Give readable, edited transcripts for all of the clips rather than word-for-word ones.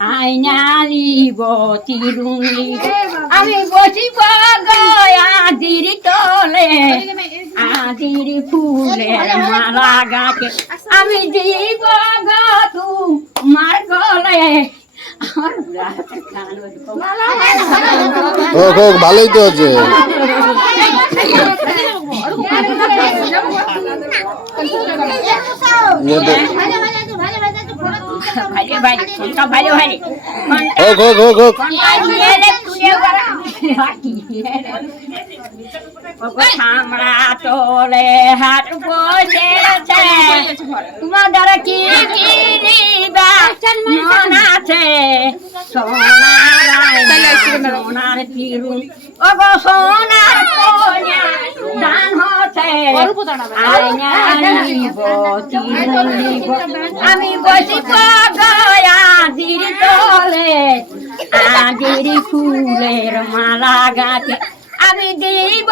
আইনালিব তিরুনি আমি বসিব আদির তলে আদির ফুলের মালা গাছে আমি দিব তোমার গলে ভালোই তো আছে। আমরা তোলে হাট বসেছে তোমাদের কি মন আছে সোনার তিরুন ও গো সোনার কন্যা দান হচ্ছে আমি বসিব আদির তলে আদির ফুলের মালা গাছে আমি দিব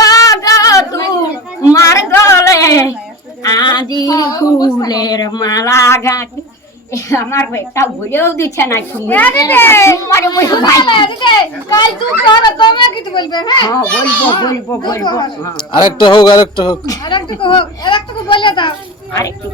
তোমার গলে আদির ফুলের মালা গাছে আমার একটা বলেও দিচ্ছে না বলবো আরেকটা হোক আরেকটা হোক বলে দাও আরেকটু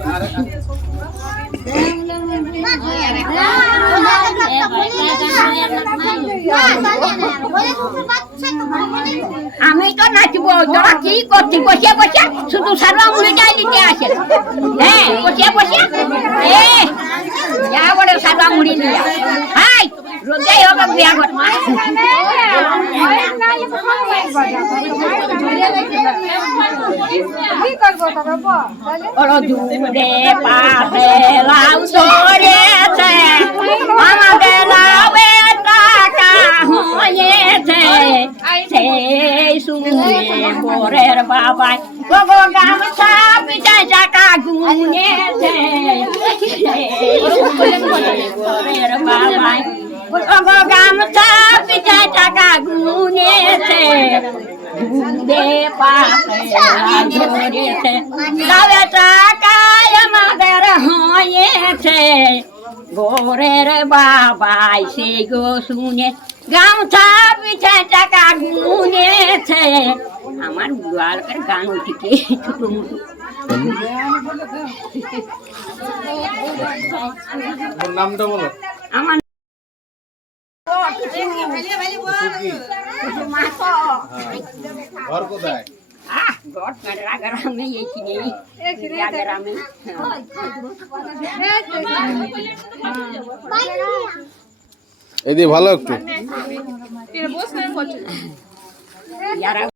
আমি তো নাচবো তোরা কি করছি বসে বসে শুধু সারা মুড়িটাই দিতে আসে হ্যাঁ বসে বসে যা বলে সারা মুড়ি নিয়ে হাই রোজাই হবে বিয়া ঘর দূরে পাশে লাউ ধরেছে আমাদের লাউে টাকা হয়েছে সেই শুনে পরের বাবাই গো গামছা পিছায় টাকা গুনেছে পরের বাবাই গো গামছা পিছায় টাকা গুনেছে দূরে পাশে ধরেছে লাউে টাকা আমাদের হয়েছে গোরের বাবাই সে গো শুনে গামছা পিছে টাকা গুনেছে আমার গোয়ালকার গান উঠিকে ছোট মুটো নামটা বলো আমার ঘর কোথায়? গ্রামে গ্রামে এদিকে ভালো একটু